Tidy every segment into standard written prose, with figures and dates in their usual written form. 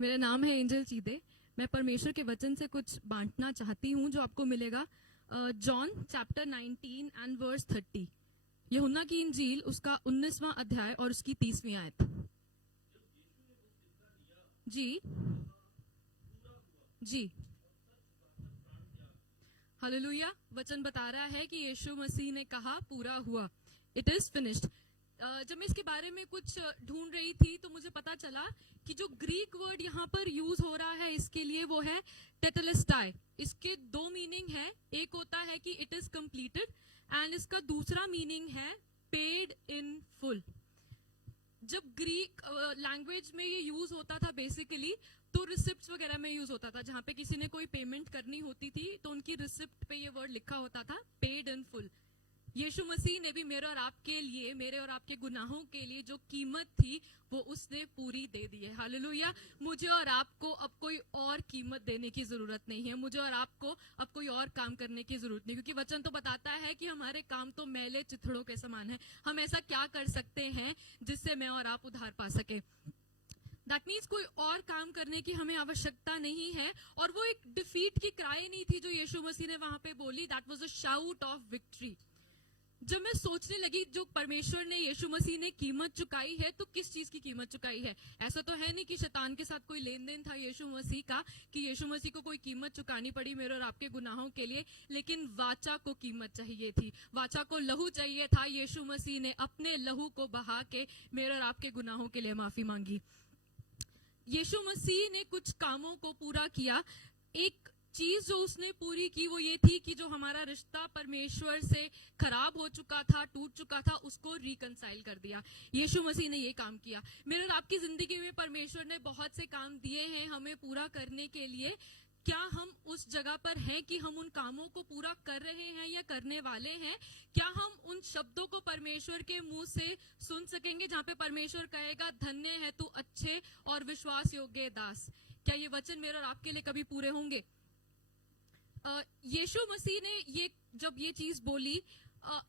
मेरा नाम है एंजल चीदे। मैं परमेश्वर के वचन से कुछ बांटना चाहती हूँ जो आपको मिलेगा जॉन चैप्टर 19 एंड वर्स 30। यूहन्ना की इंजील उसका 19वां अध्याय और उसकी 30वीं आयत। जी जी, हालेलुया। वचन बता रहा है कि यीशु मसीह ने कहा पूरा हुआ, इट इज फिनिश्ड। जब मैं इसके बारे में कुछ ढूंढ रही थी तो मुझे पता चला कि जो ग्रीक वर्ड यहाँ पर यूज हो रहा है इसके लिए वो है टेटेलेस्टाई। इसके दो मीनिंग है, एक होता है कि इट इज कंप्लीटेड एंड इसका दूसरा मीनिंग है पेड इन फुल। जब ग्रीक लैंग्वेज में ये यूज होता था बेसिकली तो रिसिप्ट वगैरह में यूज होता था, जहां पे किसी ने कोई पेमेंट करनी होती थी तो उनकी रिसिप्ट पे ये वर्ड लिखा होता था पेड इन फुल। यीशु मसीह ने भी मेरे और आपके लिए, मेरे और आपके गुनाहों के लिए जो कीमत थी वो उसने पूरी दे दी है। हालेलुया। मुझे और आपको अब कोई और कीमत देने की जरूरत नहीं है, मुझे और आपको अब कोई और काम करने की जरूरत नहीं, क्योंकि वचन तो बताता है कि हमारे काम तो मैले चिथड़ों के समान है। हम ऐसा क्या कर सकते हैं जिससे मैं और आप उद्धार पा सके। दैट मीन्स कोई और काम करने की हमें आवश्यकता नहीं है। और वो एक डिफीट की क्राई नहीं थी जो यीशु मसीह ने वहां पे बोली, that was a shout of victory. जब मैं सोचने लगी जो परमेश्वर ने, यीशु मसीह ने कीमत चुकाई है, तो किस चीज की कीमत चुकाई है। ऐसा तो है नहीं कि शैतान के साथ कोई लेन देन था यीशु मसीह का, कि यीशु मसीह को कोई कीमत चुकानी पड़ी मेरे और आपके गुनाहों के लिए। लेकिन वाचा को कीमत चाहिए थी, वाचा को लहू चाहिए था। यीशु मसीह ने अपने लहू को बहा के मेरे और आपके गुनाहों के लिए माफी मांगी। यीशु मसीह ने कुछ कामों को पूरा किया। एक चीज जो उसने पूरी की वो ये थी कि जो हमारा रिश्ता परमेश्वर से खराब हो चुका था, टूट चुका था, उसको रिकंसाइल कर दिया। यीशु मसीह ने ये काम किया। मेरे और आपकी जिंदगी में परमेश्वर ने बहुत से काम दिए हैं हमें पूरा करने के लिए। क्या हम उस जगह पर हैं कि हम उन कामों को पूरा कर रहे हैं या करने वाले हैं? क्या हम उन शब्दों को परमेश्वर के मुंह से सुन सकेंगे जहाँ पे परमेश्वर कहेगा धन्य है तू अच्छे और विश्वास योग्य दास? क्या ये वचन मेरे और आपके लिए कभी पूरे होंगे? यीशु मसीह ने जब ये चीज बोली,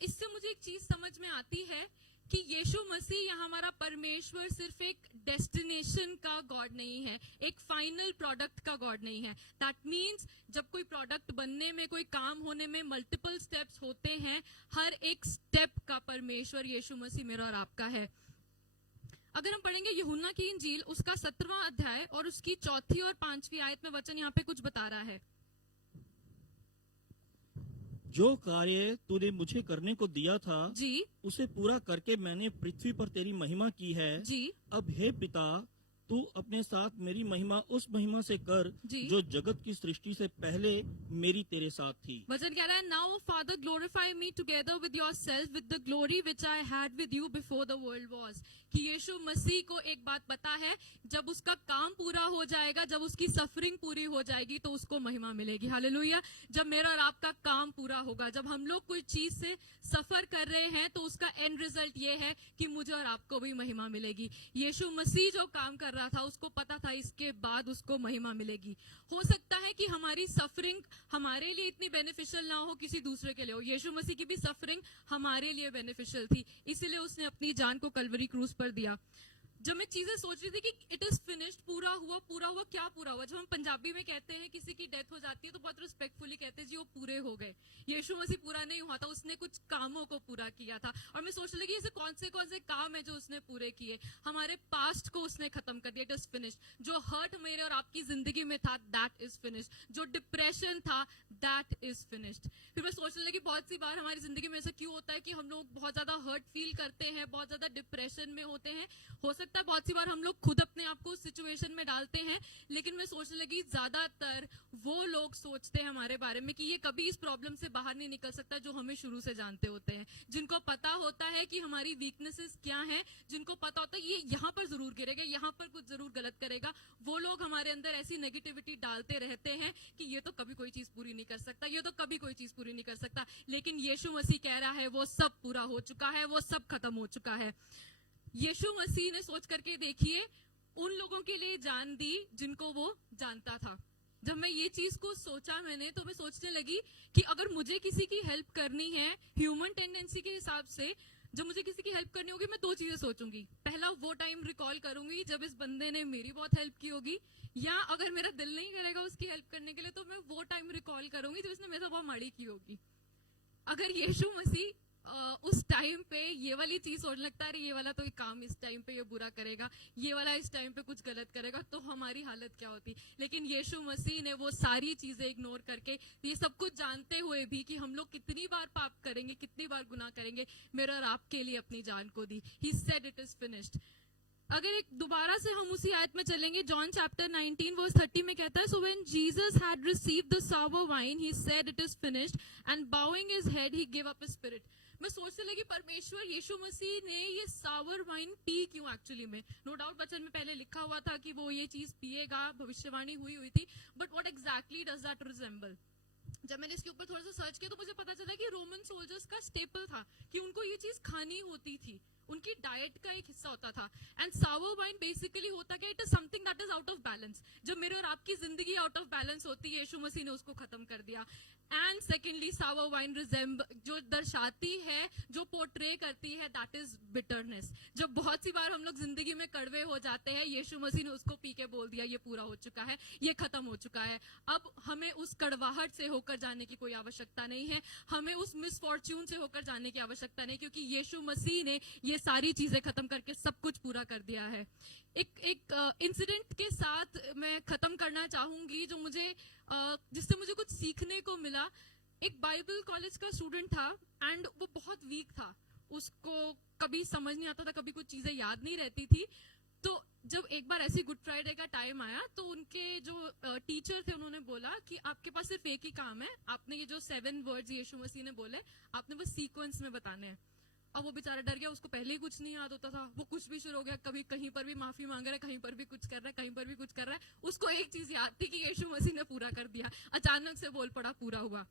इससे मुझे एक चीज समझ में आती है कि यीशु मसीह या हमारा परमेश्वर सिर्फ एक डेस्टिनेशन का गॉड नहीं है, एक फाइनल प्रोडक्ट का गॉड नहीं है। दैट मीन्स जब कोई प्रोडक्ट बनने में, कोई काम होने में मल्टीपल स्टेप्स होते हैं, हर एक स्टेप का परमेश्वर यीशु मसीह मेरा और आपका है। अगर हम पढ़ेंगे यूहन्ना की इंजील उसका 17वां अध्याय और उसकी 4थी और 5वीं आयत में वचन यहाँ पे कुछ बता रहा है। जो कार्य तूने मुझे करने को दिया था जी, उसे पूरा करके मैंने पृथ्वी पर तेरी महिमा की है। जी, अब हे पिता, तू अपने साथ मेरी महिमा उस महिमा से कर जो जगत की सृष्टि से पहले मेरी तेरे साथ थी। वचन कह रहा है, now father glorify me together with yourself with the glory which I had with you before the world was. कि यीशु मसीह को एक बात पता है, जब उसका काम पूरा हो जाएगा, जब उसकी सफरिंग पूरी हो जाएगी तो उसको महिमा मिलेगी। हालेलुया। जब मेरा और आपका काम पूरा होगा, जब हम लोग कोई चीज से सफर कर रहे हैं तो उसका एंड रिजल्ट ये है कि मुझे और आपको भी महिमा मिलेगी। यीशु मसीह जो काम कर रहा था उसको पता था इसके बाद उसको महिमा मिलेगी। हो सकता है कि हमारी सफरिंग हमारे लिए इतनी बेनिफिशियल ना हो, किसी दूसरे के लिए हो। यीशु मसीह की भी सफरिंग हमारे लिए बेनिफिशियल थी, इसीलिए उसने अपनी जान को कल्वरी क्रूज पर दिया। जब मैं चीजें सोच रही थी कि इट इज फिनिश्ड, पूरा हुआ, पूरा हुआ, क्या पूरा हुआ? जब हम पंजाबी में कहते हैं किसी की डेथ हो जाती है तो बहुत रिस्पेक्टफुली कहते हैं जी वो पूरे हो गए। यीशु मसीह पूरा नहीं हुआ था, उसने कुछ कामों को पूरा किया था। और मैं सोचने लगी ऐसे कौन से काम है जो उसने पूरे किए। हमारे पास्ट को उसने खत्म कर दिया, इट इज फिनिश्ड। जो हर्ट मेरे और आपकी जिंदगी में था दैट इज फिनिश्ड। जो डिप्रेशन था दैट इज फिनिश्ड। फिर मैं सोचने लगी बहुत सी बार हमारी जिंदगी में ऐसा क्यों होता है कि हम लोग बहुत ज्यादा हर्ट फील करते हैं, बहुत ज्यादा डिप्रेशन में होते हैं। हो सकता है बहुत सी बार हम लोग खुद अपने आप को उस सिचुएशन में डालते हैं, लेकिन मैं सोचने लगी ज्यादातर वो लोग सोचते हैं हमारे बारे में कि ये कभी इस प्रॉब्लम से बाहर नहीं निकल सकता जो हमें शुरू से जानते होते हैं, जिनको पता होता है कि हमारी वीकनेसेस क्या हैं, जिनको पता होता है ये यहाँ पर जरूर गिरेगा, यहाँ पर कुछ जरूर गलत करेगा। वो लोग हमारे अंदर ऐसी नेगेटिविटी डालते रहते हैं कि ये तो कभी कोई चीज पूरी नहीं कर सकता, ये तो कभी कोई चीज पूरी नहीं कर सकता। लेकिन यीशु मसीह कह रहा है वो सब पूरा हो चुका है, वो सब खत्म हो चुका है। यीशु मसीह ने सोच करके देखिए उन लोगों के लिए जान दी जिनको वो जानता था। जब मैं ये चीज को सोचा मैंने तो मैं सोचने लगी कि अगर मुझे किसी की हेल्प करनी है ह्यूमन टेंडेंसी के हिसाब से, जब मुझे किसी की हेल्प करनी होगी मैं दो चीजें सोचूंगी, पहला वो टाइम रिकॉल करूंगी जब इस बंदे ने मेरी बहुत हेल्प की होगी, या अगर मेरा दिल नहीं करेगा उसकी हेल्प करने के लिए तो मैं वो टाइम रिकॉल करूंगी जब उसने मेरे साथ बहुत माड़ी की होगी। अगर यीशु मसीह उस टाइम पे ये वाली चीज सोचने लगता है, ये वाला तो एक काम इस टाइम पे ये बुरा करेगा, ये वाला इस टाइम पे कुछ गलत करेगा, तो हमारी हालत क्या होती। लेकिन यीशु मसीह ने वो सारी चीजें इग्नोर करके, ये सब कुछ जानते हुए भी कि हम लोग कितनी बार पाप करेंगे, कितनी बार गुनाह करेंगे, मेरे और आपके लिए अपनी जान को दी। He said it is finished. अगर एक दोबारा से हम उसी आयत में चलेंगे, जॉन चैप्टर 19 वर्स 30 में कहता है, so when Jesus had received the sour wine he said it is finished and bowing his head he give up his spirit. मैं सोचने लगी परमेश्वर यीशु मसीह ने ये सावर वाइन पी क्यों एक्चुअली में। नो डाउट वचन में पहले लिखा हुआ था कि वो ये चीज पिएगा, भविष्यवाणी हुई थी, but what exactly does that resemble. जब मैंने इसके ऊपर थोड़ा सा सर्च किया तो मुझे पता चला कि रोमन सोल्जर्स का स्टेपल था कि उनको ये चीज खानी होती थी, उनकी डाइट का एक हिस्सा होता था। एंड सावर वाइन बेसिकली होता क्या, it is something that is out of balance. जब मेरे और आपकी जिंदगी आउट ऑफ बैलेंस होती है, यीशु मसीह ने उसको खत्म कर दिया। एंड सेकेंडली सावर वाइन जो दर्शाती है, जो पोर्ट्रे करती है, दैट इज बिटरनेस। जब बहुत सी बार हम लोग जिंदगी में कड़वे हो जाते हैं, यीशु मसीह ने उसको पी के बोल दिया ये पूरा हो चुका है, ये खत्म हो चुका है। अब हमें उस कड़वाहट से होकर जाने की कोई आवश्यकता नहीं है, हमें उस मिसफॉर्च्यून से होकर जाने की आवश्यकता नहीं, क्योंकि यीशु मसीह ने ये सारी चीजें खत्म करके सब कुछ पूरा कर दिया है। एक इंसिडेंट के साथ मैं खत्म करना चाहूंगी जो मुझे जिससे मुझे कुछ सीखने को मिला। एक बाइबल कॉलेज का स्टूडेंट था एंड वो बहुत वीक था, उसको कभी समझ नहीं आता था, कभी कुछ चीजें याद नहीं रहती थी। तो जब एक बार ऐसी गुड फ्राइडे का टाइम आया तो उनके जो टीचर थे उन्होंने बोला कि आपके पास सिर्फ एक ही काम है, आपने ये जो 7 वर्ड्स यीशु मसीह ने बोले आपने बस सीक्वेंस में बताने हैं। अब वो बेचारा डर गया, उसको पहले ही कुछ नहीं याद होता था, वो कुछ भी शुरू हो गया, कभी कहीं पर भी माफी मांग रहा है, कहीं पर भी कुछ कर रहा है, कहीं पर भी कुछ कर रहा है। उसको एक चीज याद थी कि यीशु मसीह ने पूरा कर दिया, अचानक से बोल पड़ा पूरा हुआ।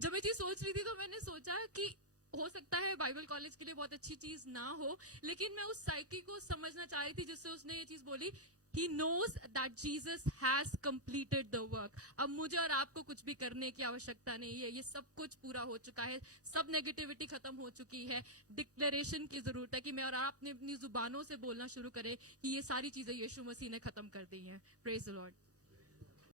जब ये चीज सोच रही थी तो मैंने सोचा कि हो सकता है बाइबल कॉलेज के लिए बहुत अच्छी चीज ना हो, लेकिन मैं उस साइकी को समझना चाह रही थी जिससे उसने ये चीज बोली, He knows that Jesus has completed the work. अब मुझे और आपको कुछ भी करने की आवश्यकता नहीं है, ये सब कुछ पूरा हो चुका है, सब नेगेटिविटी खत्म हो चुकी है। डिक्लेरेशन की जरूरत है कि मैं और आप अपनी जुबानों से बोलना शुरू करें कि ये सारी चीजें यीशु मसीह ने खत्म कर दी हैं। Praise the Lord.